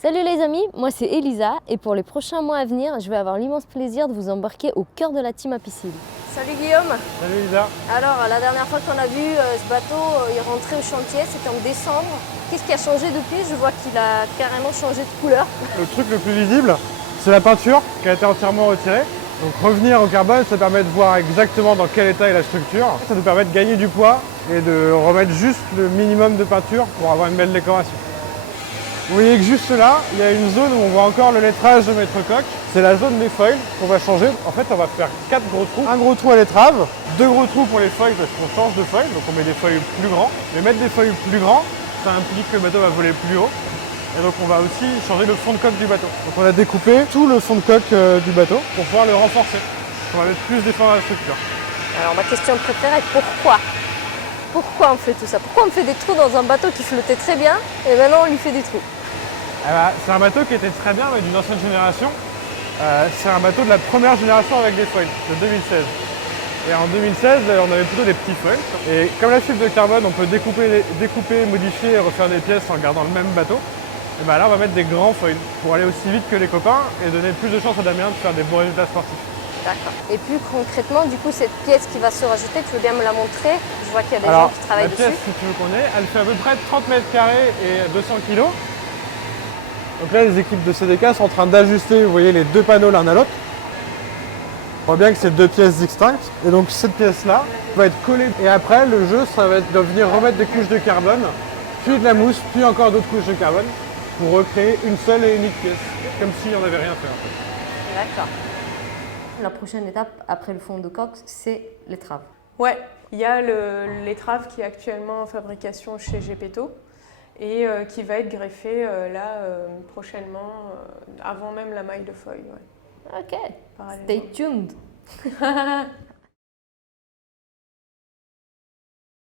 Salut les amis, moi c'est Elisa et pour les prochains mois à venir, je vais avoir l'immense plaisir de vous embarquer au cœur de la team Apicil. Salut Guillaume. Salut Elisa. Alors la dernière fois qu'on a vu ce bateau, il rentrait au chantier, c'était en décembre. Qu'est-ce qui a changé depuis? Je vois qu'il a carrément changé de couleur. Le truc le plus visible, c'est la peinture qui a été entièrement retirée. Donc revenir au carbone, ça permet de voir exactement dans quel état est la structure. Ça nous permet de gagner du poids et de remettre juste le minimum de peinture pour avoir une belle décoration. Vous voyez que juste là, il y a une zone où on voit encore le lettrage de maître coq. C'est la zone des foils qu'on va changer. En fait, on va faire 4 gros trous. Un gros trou à l'étrave, 2 gros trous pour les foils parce qu'on change de foils, donc on met des foils plus grands. Mais mettre des foils plus grands, ça implique que le bateau va voler plus haut. Et donc on va aussi changer le fond de coque du bateau. Donc on a découpé tout le fond de coque du bateau pour pouvoir le renforcer. On va mettre plus d'efforts à la structure. Alors ma question préférée, pourquoi? Pourquoi on fait tout ça? Pourquoi on fait des trous dans un bateau qui flottait très bien et maintenant on lui fait des trous? C'est un bateau qui était très bien mais d'une ancienne génération. C'est un bateau de la première génération avec des foils, de 2016. Et en 2016, on avait plutôt des petits foils. Et comme la fibre de carbone, on peut découper, modifier et refaire des pièces en gardant le même bateau. Et ben là, on va mettre des grands foils pour aller aussi vite que les copains et donner plus de chances à Damien de faire des bons résultats sportifs. D'accord. Et plus concrètement, du coup, cette pièce qui va se rajouter, tu veux bien me la montrer? Je vois qu'il y a des gens qui travaillent dessus. La pièce, si tu veux qu'on ait, elle fait à peu près 30 mètres carrés et 200 kg. Donc là, les équipes de CDK sont en train d'ajuster, vous voyez, les deux panneaux l'un à l'autre. On voit bien que c'est deux pièces distinctes. Et donc cette pièce-là va être collée. Et après, le jeu, ça va être de venir remettre des couches de carbone, puis de la mousse, puis encore d'autres couches de carbone, pour recréer une seule et unique pièce. Comme si on n'avait rien fait en fait. D'accord. La prochaine étape, après le fond de coque, c'est l'étrave. Ouais, il y a l'étrave qui est actuellement en fabrication chez Gepetto et qui va être greffé prochainement, avant même la maille de foil. Ouais. Ok, Parallèlement. stay tuned.